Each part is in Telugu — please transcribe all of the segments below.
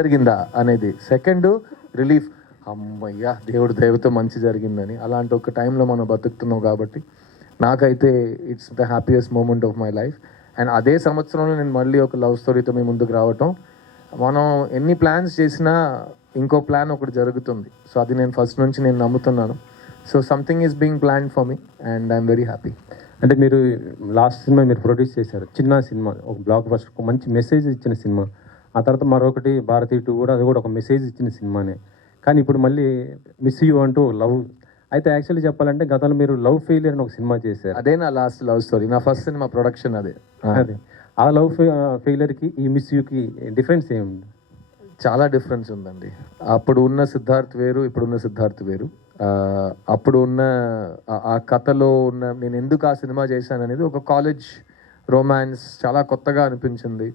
జరిగిందా అనేది. సెకండ్ రిలీఫ్, అమ్మయ్యా దేవుడు దయతో మంచి జరిగిందని. అలాంటి ఒక టైంలో మనం బతుకుతున్నాం కాబట్టి నాకైతే it's the happiest moment of my life. And అదే సంవత్సరంలో నేను మళ్ళీ ఒక లవ్ స్టోరీతో మీ ముందుకు రావటం, మనం ఎన్ని ప్లాన్స్ చేసినా ఇంకో ప్లాన్ ఒకటి జరుగుతుంది. సో అది నేను ఫస్ట్ నుంచి నేను నమ్ముతున్నాను. So something is being planned for me and I'm very happy. అంటే మీరు లాస్ట్ సినిమా మీరు ప్రొడ్యూస్ చేశారు, చిన్న సినిమా, ఒక బ్లాక్ బస్టర్, ఒక మంచి మెసేజ్ ఇచ్చిన సినిమా. ఆ తర్వాత మరొకటి భారతీయ 2 కూడా, అది కూడా ఒక మెసేజ్ ఇచ్చిన సినిమానే. కానీ ఇప్పుడు మళ్ళీ మిస్ యూ అంటూ లవ్. అయితే యాక్చువల్లీ చెప్పాలంటే గతంలో మీరు లవ్ ఫెయిలియర్ అని ఒక సినిమా చేశారు. అదే నా లాస్ట్ లవ్ స్టోరీ, నా ఫస్ట్ సినిమా ప్రొడక్షన్ అదే. ఆ లవ్ ఫెయిలియర్కి ఈ మిస్ యూకి డిఫరెన్స్ ఏముంది? చాలా డిఫరెన్స్ ఉందండి. అప్పుడు ఉన్న సిద్ధార్థ్ వేరు, ఇప్పుడున్న సిద్ధార్థ్ వేరు. అప్పుడు ఉన్న ఆ కథలో ఉన్న నేను ఎందుకు ఆ సినిమా చేశాను అనేది ఒక కాలేజ్ రొమాన్స్, చాలా కొత్తగా అనిపించింది.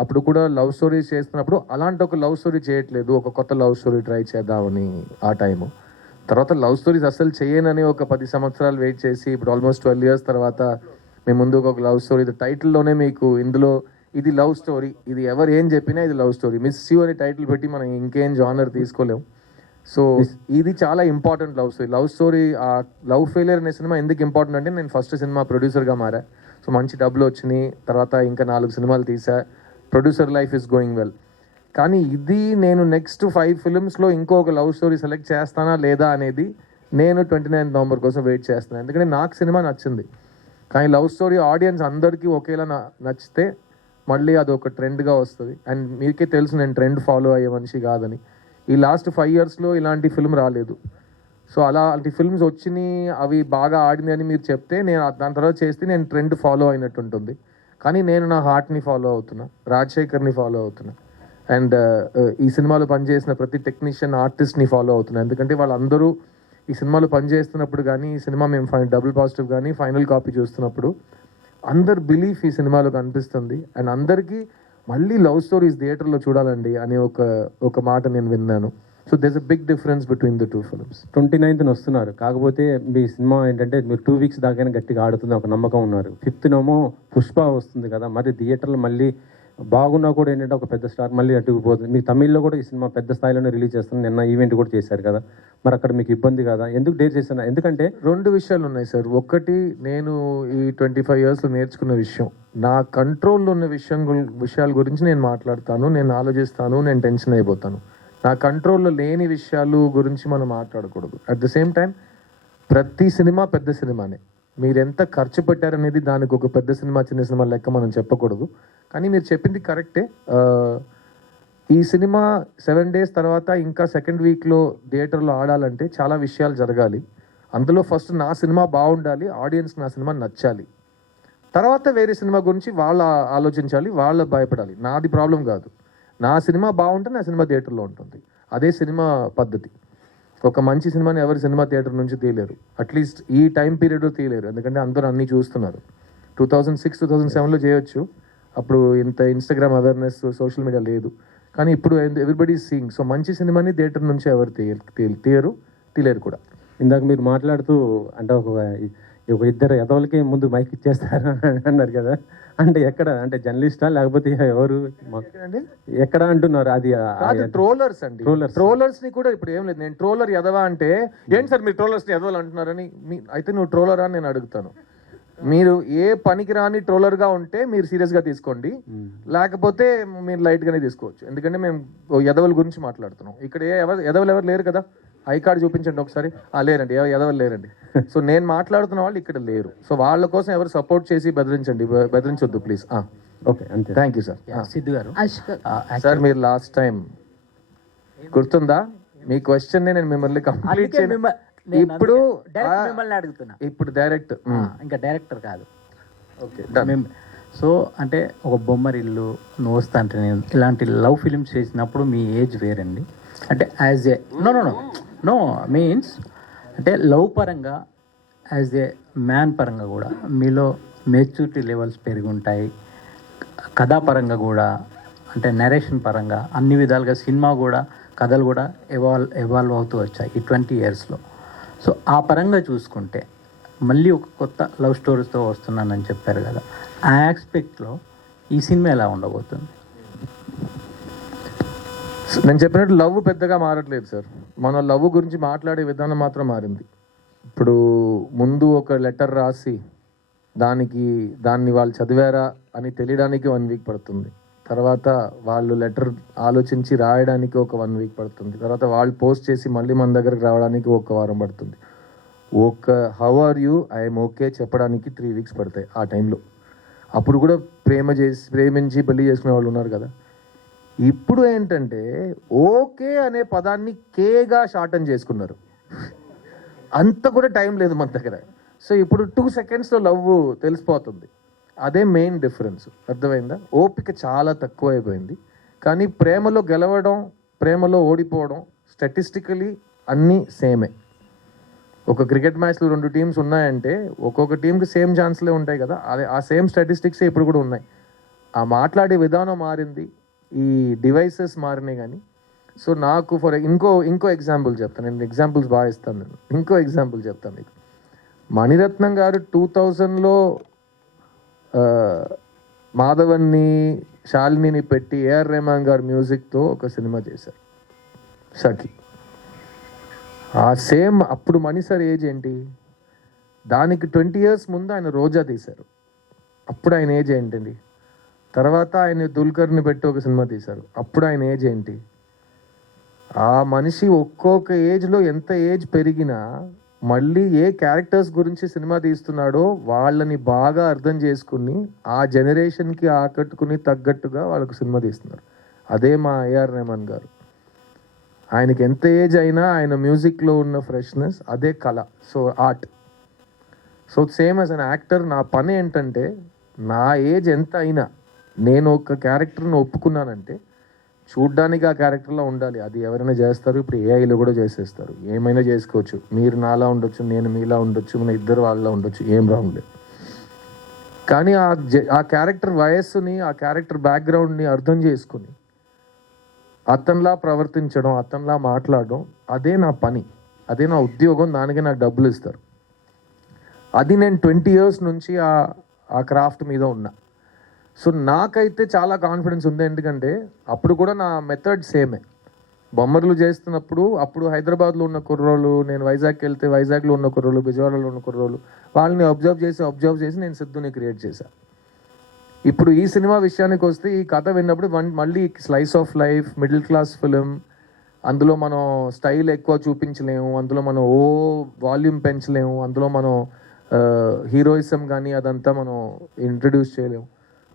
అప్పుడు కూడా లవ్ స్టోరీస్ చేస్తున్నప్పుడు అలాంటి ఒక లవ్ స్టోరీ చేయట్లేదు, ఒక కొత్త లవ్ స్టోరీ ట్రై చేద్దామని ఆ టైము. తర్వాత లవ్ స్టోరీస్ అసలు చేయనని ఒక 10 సంవత్సరాలు వెయిట్ చేసి ఇప్పుడు ఆల్మోస్ట్ 12 years తర్వాత మేము ముందుకు ఒక లవ్ స్టోరీ, టైటిల్లోనే మీకు ఇందులో ఇది లవ్ స్టోరీ, ఇది ఎవరు ఏం చెప్పినా ఇది లవ్ స్టోరీ. మిస్ యూ అని టైటిల్ పెట్టి మనం ఇంకేం జానర్ తీసుకోలేము. సో ఇది చాలా important love story. Love story, ఆ లవ్ ఫెయిలియర్ అనే సినిమా ఎందుకు ఇంపార్టెంట్ అంటే నేను ఫస్ట్ సినిమా ప్రొడ్యూసర్గా మారా. సో మంచి డబ్బులు వచ్చినాయి, తర్వాత ఇంకా 4 సినిమాలు తీసా, producer life is going well. కానీ ఇది నేను నెక్స్ట్ 5 filmsలో ఇంకొక లవ్ స్టోరీ సెలెక్ట్ చేస్తానా లేదా అనేది నేను 29th November కోసం వెయిట్ చేస్తున్నాను. ఎందుకంటే నాకు సినిమా నచ్చింది, కానీ లవ్ స్టోరీ ఆడియన్స్ అందరికీ ఒకేలా నచ్చితే మళ్ళీ అది ఒక ట్రెండ్గా వస్తుంది. అండ్ మీకే తెలుసు నేను ట్రెండ్ ఫాలో అయ్యే మనిషి కాదని. ఈ లాస్ట్ 5 yearsలో ఇలాంటి ఫిల్మ్ రాలేదు. సో అలాంటి ఫిల్మ్స్ వచ్చినాయి, అవి బాగా ఆడింది అని మీరు చెప్తే నేను దాని తర్వాత చేస్తే నేను ట్రెండ్ ఫాలో అయినట్టు ఉంటుంది. కానీ నేను నా హార్ట్ని ఫాలో అవుతున్నా, రాజశేఖర్ని ఫాలో అవుతున్నా, అండ్ ఈ సినిమాలో పనిచేసిన ప్రతి టెక్నీషియన్, ఆర్టిస్ట్ని ఫాలో అవుతున్నా. ఎందుకంటే వాళ్ళందరూ ఈ సినిమాలో పనిచేస్తున్నప్పుడు కానీ, ఈ సినిమా మేము డబుల్ పాజిటివ్ కానీ ఫైనల్ కాపీ చూస్తున్నప్పుడు అందరు బిలీఫ్ ఈ సినిమాలో కనిపిస్తుంది. అండ్ అందరికీ మళ్ళీ లవ్ స్టోరీస్ థియేటర్లో చూడాలండి అనే ఒక మాట నేను విన్నాను. So there's a big difference between the 2 films. 29th వస్తున్నారు, కాకపోతే మీ సినిమా ఏంటంటే మీరు 2 weeks దాకా గట్టిగా ఆడుతుంది ఒక నమ్మకం ఉన్నారు. 5th పుష్ప వస్తుంది కదా, మరి థియేటర్లో మళ్ళీ బాగున్నా కూడా ఏంటంటే ఒక పెద్ద స్టార్ మళ్ళీ అట్టుకుపోతుంది. మీకు తమిళ్లో కూడా ఈ సినిమా పెద్ద స్థాయిలోనే రిలీజ్ చేస్తుంది, నిన్న ఈవెంట్ కూడా చేశారు కదా, మరి అక్కడ మీకు ఇబ్బంది కదా? ఎందుకు డేర్ చేస్తున్నా? ఎందుకంటే 2 విషయాలు ఉన్నాయి సార్. ఒకటి, నేను ఈ 25 yearsలో నేర్చుకున్న విషయం, నా కంట్రోల్లో ఉన్న విషయాల గురించి నేను మాట్లాడతాను, నేను ఆలోచిస్తాను, నేను టెన్షన్ అయిపోతాను. నా కంట్రోల్లో లేని విషయాలు గురించి మనం మాట్లాడకూడదు. అట్ ద సేమ్ టైం ప్రతి సినిమా పెద్ద సినిమానే. మీరు ఎంత ఖర్చు పెట్టారనేది దానికి ఒక పెద్ద సినిమా చిన్న సినిమా లెక్క మనం చెప్పకూడదు. కానీ మీరు చెప్పింది కరెక్టే. ఈ సినిమా 7 days తర్వాత ఇంకా 2nd weekలో థియేటర్లో ఆడాలంటే చాలా విషయాలు జరగాలి. అందులో ఫస్ట్ నా సినిమా బాగుండాలి, ఆడియన్స్ నా సినిమా నచ్చాలి, తర్వాత వేరే సినిమా గురించి వాళ్ళు ఆలోచించాలి, వాళ్ళు భయపడాలి. నాది ప్రాబ్లం కాదు. నా సినిమా బాగుంటే నా సినిమా థియేటర్లో ఉంటుంది. అదే సినిమా పద్ధతి. ఒక మంచి సినిమాని ఎవరు సినిమా థియేటర్ నుంచి తీయలేరు, అట్లీస్ట్ ఈ టైం పీరియడ్లో తీయలేరు. ఎందుకంటే అందరూ అన్నీ చూస్తున్నారు. 2006, 2007లో చేయొచ్చు, అప్పుడు ఇంత ఇన్స్టాగ్రామ్ అవేర్నెస్, సోషల్ మీడియా లేదు. కానీ ఇప్పుడు ఎవ్రీబడి ఈజ్ సీయింగ్. సో మంచి సినిమాని థియేటర్ నుంచి ఎవరు తీయలేరు కూడా. ఇందాక మీరు మాట్లాడుతూ అంటే ఒక ఇద్దరు ఎదవలకి ముందు మైక్ ఇచ్చేస్తారు అన్నారు కదా, అంటే ఎక్కడ? అంటే జర్నలిస్టా లేకపోతే ఎవరు ఎక్కడ అంటున్నారు? అది ట్రోలర్స్ అండి. ట్రోలర్స్ ని కూడా ఇప్పుడు ఏం లేదు, నేను ట్రోలర్ ఎదవా అంటే ఏంటి సార్ మీరు ట్రోలర్స్ ని ఎదవలు అంటున్నారని. అయితే నువ్వు ట్రోలరా అని నేను అడుగుతాను. మీరు ఏ పనికి రాని ట్రోలర్గా ఉంటే మీరు సీరియస్గా తీసుకోండి, లేకపోతే మీరు లైట్గానే తీసుకోవచ్చు. ఎందుకంటే మేము ఎదవల గురించి మాట్లాడుతున్నాం. ఇక్కడ ఎదవలు ఎవరు లేరు కదా, ఐ కార్డు చూపించండి ఒకసారి. లేరండి, ఎదవలు లేరండి. సో నేను మాట్లాడుతున్న వాళ్ళు ఇక్కడ లేరు. సో వాళ్ళ కోసం ఎవరు సపోర్ట్ చేసి బెదిరించొద్దు ప్లీజ్. ఓకే, అంతే. Thank you sir. సిద్ధు గారు, సార్ మీరు లాస్ట్ టైం గుర్తుందా మీ క్వశ్చన్ నేను మిమ్మల్ని కంప్లీట్ ఇప్పుడు మిమ్మల్ని అడుగుతున్నా. ఇప్పుడు డైరెక్ట్ ఇంకా డైరెక్టర్ కాదు. ఓకే. సో అంటే ఒక బొమ్మరిల్లు, నువ్వు వస్తా అంటే నేను ఇలాంటి లవ్ ఫిలిమ్స్ చేసినప్పుడు మీ ఏజ్ వేరండి. అంటే యాజ్ ఏ నో మీన్స్ అంటే లవ్ పరంగా, యాజ్ ఏ మ్యాన్ పరంగా కూడా మీలో మెచ్యూరిటీ లెవెల్స్ పెరిగి ఉంటాయి. కథాపరంగా కూడా, అంటే నరేషన్ పరంగా, అన్ని విధాలుగా సినిమా కూడా, కథలు కూడా ఎవాల్వ్ అవుతూ వచ్చాయి ఈ 20 yearsలో. సో ఆ పరంగా చూసుకుంటే మళ్ళీ ఒక కొత్త లవ్ స్టోరీతో వస్తున్నానని చెప్పారు కదా, ఆ ఆస్పెక్ట్లో ఈ సినిమా ఎలా ఉండబోతుంది? నేను చెప్పినట్టు లవ్ పెద్దగా మారట్లేదు సార్. మన లవ్ గురించి మాట్లాడే విధానం మాత్రం మారింది. ఇప్పుడు ముందు ఒక లెటర్ రాసి దాన్ని వాళ్ళు చదివారా అని తెలియడానికి 1 వీక్ పడుతుంది. తర్వాత వాళ్ళు లెటర్ ఆలోచించి రాయడానికి ఒక 1 వీక్ పడుతుంది. తర్వాత వాళ్ళు పోస్ట్ చేసి మళ్ళీ మన దగ్గరకు రావడానికి 1 వారం పడుతుంది. How are you, I'm okay చెప్పడానికి 3 వీక్స్ పడతాయి ఆ టైంలో. అప్పుడు కూడా ప్రేమించి పెళ్లి చేసుకునే వాళ్ళు ఉన్నారు కదా. ఇప్పుడు ఏంటంటే ఓకే అనే పదాన్ని కేగా షార్టన్ చేసుకున్నారు. అంత కూడా టైం లేదు మన దగ్గర. సో ఇప్పుడు 2 సెకండ్స్లో లవ్ తెలిసిపోతుంది. అదే మెయిన్ డిఫరెన్స్. అర్థమైందా? ఓపిక చాలా తక్కువ అయిపోయింది. కానీ ప్రేమలో గెలవడం, ప్రేమలో ఓడిపోవడం స్టాటిస్టికలీ అన్నీ సేమే. ఒక క్రికెట్ మ్యాచ్లో 2 టీమ్స్ ఉన్నాయంటే ఒక్కొక్క టీంకి సేమ్ ఛాన్స్లే ఉంటాయి కదా. అదే ఆ సేమ్ స్టాటిస్టిక్సే ఇప్పుడు కూడా ఉన్నాయి. ఆ మాట్లాడే విధానం మారింది, ఈ డివైసెస్ మారినాయి. కానీ సో నాకు ఇంకో ఎగ్జాంపుల్ చెప్తాను. నేను ఎగ్జాంపుల్స్ బాగా ఇస్తాను. ఇంకో ఎగ్జాంపుల్ చెప్తాను మీకు. మణిరత్నం గారు 2000లో మాధవన్ని, శాలినిని పెట్టి ఏఆర్ రెహమాన్ గారు మ్యూజిక్తో ఒక సినిమా చేశారు, సఖి. ఆ సేమ్ అప్పుడు మణి సార్ ఏజ్ ఏంటి? దానికి 20 years ముందు ఆయన రోజా తీశారు. అప్పుడు ఆయన ఏజ్ ఏంటండి? తర్వాత ఆయన దుల్కర్ని పెట్టి ఒక సినిమా తీశారు. అప్పుడు ఆయన ఏజ్ ఏంటి? ఆ మనిషి ఒక్కొక్క ఏజ్లో ఎంత ఏజ్ పెరిగినా మళ్ళీ ఏ క్యారెక్టర్స్ గురించి సినిమా తీస్తున్నాడో వాళ్ళని బాగా అర్థం చేసుకుని ఆ జనరేషన్కి ఆకట్టుకుని తగ్గట్టుగా వాళ్ళకు సినిమా తీస్తున్నారు. అదే మా ఏఆర్ రెహమాన్ గారు. ఆయనకి ఎంత ఏజ్ అయినా ఆయన మ్యూజిక్లో ఉన్న ఫ్రెష్నెస్ అదే కళ. So art. So same as an actor నా పని ఏంటంటే నా ఏజ్ ఎంత అయినా నేను ఒక క్యారెక్టర్ని ఒప్పుకున్నానంటే చూడ్డానికి ఆ క్యారెక్టర్లో ఉండాలి. అది ఎవరైనా చేస్తారు. ఇప్పుడు ఏఐలో కూడా చేసేస్తారు. ఏమైనా చేసుకోవచ్చు. మీరు నాలా ఉండొచ్చు, నేను మీలా ఉండొచ్చు, మన ఇద్దరు వాళ్ళ ఉండొచ్చు. ఏం రాంగ్ లేదు. కానీ ఆ క్యారెక్టర్ వయస్సుని, ఆ క్యారెక్టర్ బ్యాక్గ్రౌండ్ని అర్థం చేసుకుని అతనిలా ప్రవర్తించడం, అతనిలా మాట్లాడడం అదే నా పని, అదే నా ఉద్యోగం. దానికి నాకు డబ్బులు ఇస్తారు. అది నేను 20 years నుంచి ఆ క్రాఫ్ట్ మీద ఉన్నా. సో నాకైతే చాలా కాన్ఫిడెన్స్ ఉంది. ఎందుకంటే అప్పుడు కూడా నా మెథడ్ సేమే. బొమ్మర్లు చేస్తున్నప్పుడు అప్పుడు హైదరాబాద్లో ఉన్న కుర్రోళ్ళు, నేను వైజాగ్కి వెళ్తే వైజాగ్లో ఉన్న కుర్రోళ్ళు, విజయవాడలో ఉన్న కుర్రోళ్ళు, వాళ్ళని అబ్జర్వ్ చేసి నేను సిద్ధుని క్రియేట్ చేశాను. ఇప్పుడు ఈ సినిమా విషయానికి వస్తే ఈ కథ విన్నప్పుడు మళ్ళీ slice of life, middle class film, అందులో మనం స్టైల్ ఎక్కువ చూపించలేము, అందులో మనం వాల్యూమ్ పెంచలేము, అందులో మనం హీరోయిజం కానీ అదంతా మనం ఇంట్రడ్యూస్ చేయలేము.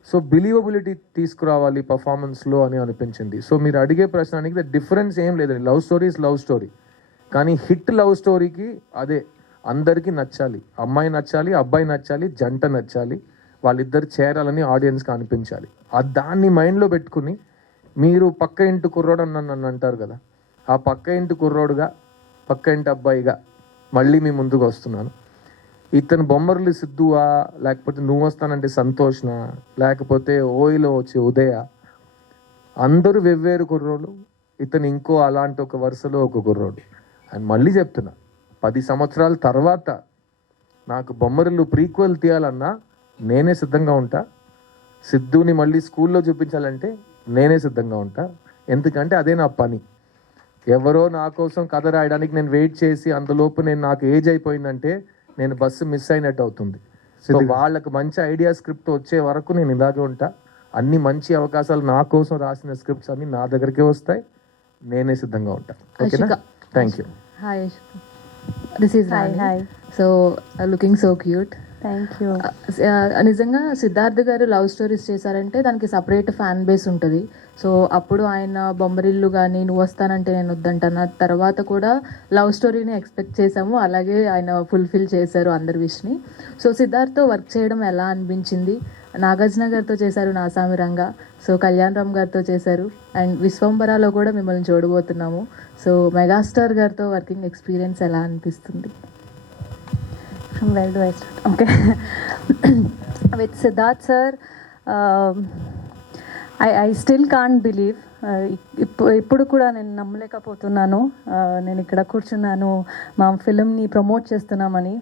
సో బిలీవబిలిటీ తీసుకురావాలి పర్ఫార్మెన్స్లో అని అనిపించింది. సో మీరు అడిగే ప్రశ్నకి డిఫరెన్స్ ఏం లేదండి. Love story is love story. కానీ హిట్ లవ్ స్టోరీకి అదే అందరికీ నచ్చాలి. అమ్మాయి నచ్చాలి, అబ్బాయి నచ్చాలి, జంట నచ్చాలి, వాళ్ళిద్దరు చేరాలని ఆడియన్స్కి అనిపించాలి. దాన్ని మైండ్లో పెట్టుకుని మీరు పక్క ఇంటి కుర్రోడు నన్ను అంటారు కదా, ఆ పక్క ఇంటి కుర్రోడుగా, పక్క ఇంటి అబ్బాయిగా మళ్ళీ మీ ముందుకు వస్తున్నాను. ఇతను బొమ్మర్లు సిద్ధువా, లేకపోతే నువ్వు వస్తానంటే సంతోష్న, లేకపోతే ఓయిలో వచ్చే ఉదయ, అందరూ వెవ్వేరు కుర్రోళ్ళు. ఇతను ఇంకో అలాంటి ఒక వరుసలో ఒక కుర్రోడు. అని మళ్ళీ చెప్తున్నా, 10 సంవత్సరాల తర్వాత నాకు బొమ్మరిల్లు ప్రీక్వెల్ తీయాలన్నా నేనే సిద్ధంగా ఉంటా. సిద్ధుని మళ్ళీ స్కూల్లో చూపించాలంటే నేనే సిద్ధంగా ఉంటా. ఎందుకంటే అదే నా పని. ఎవరో నా కోసం కథ రాయడానికి నేను వెయిట్ చేసి అందులోపు నాకు ఏజ్ అయిపోయిందంటే నేను బస్సు మిస్ అయినట్టు అవుతుంది. సో వాళ్ళకు మంచి ఐడియా స్క్రిప్ట్ వచ్చే వరకు నేను ఇలాగే ఉంటా. అన్ని మంచి అవకాశాలు నా కోసం రాసిన స్క్రిప్ట్స్ అన్ని నా దగ్గరికే వస్తాయి. నేనే సిద్ధంగా ఉంటా. ఓకేనా? Thank you. Hi, Ashika. This is Rani. Hi. So, looking so cute. Thank you. నిజంగా సిద్ధార్థ్ గారు లవ్ స్టోరీస్ చేశారంటే దానికి సపరేట్ ఫ్యాన్ బేస్ ఉంటుంది. సో అప్పుడు ఆయన బొమ్మరిల్లు కానీ నువ్వు వస్తానంటే నేను వద్దంటాను తర్వాత కూడా లవ్ స్టోరీని ఎక్స్పెక్ట్ చేశాము. అలాగే ఆయన ఫుల్ఫిల్ చేశారు అందరి విష్ని. సో సిద్ధార్థ్తో వర్క్ చేయడం ఎలా అనిపించింది? నాగార్జున గారితో చేశారు నాసామి రంగా, సో కళ్యాణ్ రామ్ గారితో చేశారు, అండ్ విశ్వంబరాలో కూడా మిమ్మల్ని చూడబోతున్నాము. సో మెగాస్టార్ గారితో వర్కింగ్ ఎక్స్పీరియన్స్ ఎలా అనిపిస్తుంది? From where do I start? Okay. With Siddharth sir, I still can't believe. ఇప్పుడు కూడా నేను నమ్మలేకపోతున్నాను. నేను ఇక్కడ కూర్చున్నాను, మా ఫిలింని ప్రమోట్ చేస్తున్నామని.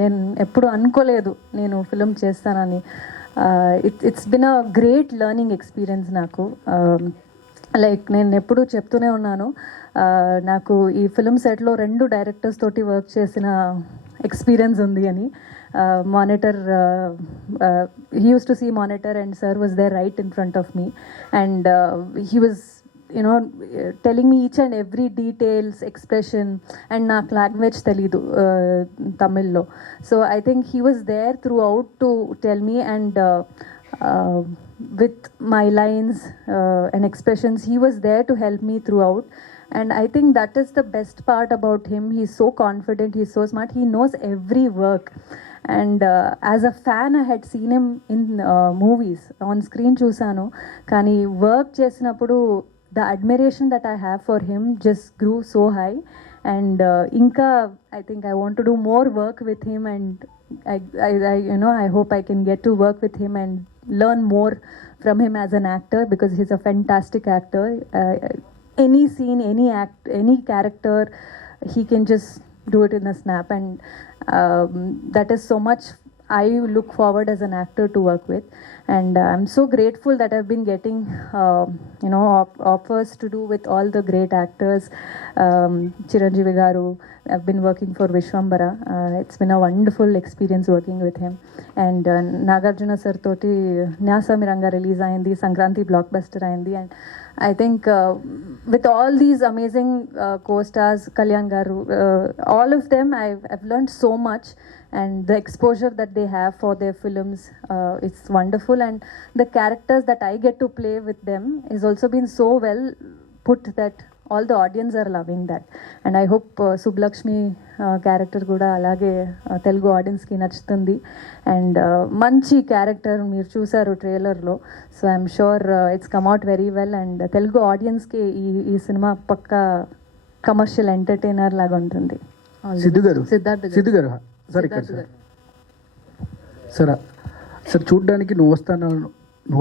నేను ఎప్పుడు అనుకోలేదు నేను ఫిలిం చేస్తానని. It's been a great learning experience నాకు. లైక్ నేను ఎప్పుడూ చెప్తూనే ఉన్నాను, నాకు ఈ ఫిల్మ్ సెట్లో 2 డైరెక్టర్స్ తోటి వర్క్ చేసిన ఎక్స్పీరియన్స్ ఉంది అని. Monitor, he use to see monitor and sir was there right in front of me and he was telling me each and every details, expression, and నాకు లాంగ్వేజ్ తెలీదు తమిళ్లో. So I think he was there throughout to tell me and with my lines and expressions, he was there to help me throughout. And I think that is the best part about him. He's so confident, he's so smart, he knows every work. And as a fan, I had seen him in movies, on screen chusano, kani work chesinappudu the admiration that I have for him just grew so high. And inka I think I want to do more work with him, and I you know, I hope I can get to work with him and learn more from him as an actor, because he's a fantastic actor. Any scene, any act, any character, he can just do it in a snap, and that is so much I look forward as an actor to work with. And I'm so grateful that I've been getting you know, offers to do with all the great actors. Chiranjeevi garu, I've been working for Vishwambara. It's been a wonderful experience working with him. And Nagarjuna sir toti Nyasamiranga release ayindi, Sankranti blockbuster ayindi. And I think with all these amazing co-stars, Kalyan garu, all of them, I've learned so much. And the exposure that they have for their films, it's wonderful. And the characters that I get to play with them is also been so well put that all the audience are loving that. And I hope Sublakshmi character kuda alage Telugu audience ki nachutundi. And manchi character meer chusaru trailer lo, so I'm sure it's come out very well. And Telugu audience ki ee cinema pakka commercial entertainer laga untundi. Siddhu గారు సిద్ధార్థ్ సార్ ఇక్కడ సార్ చూడ్డానికి నువ్వు వస్తాను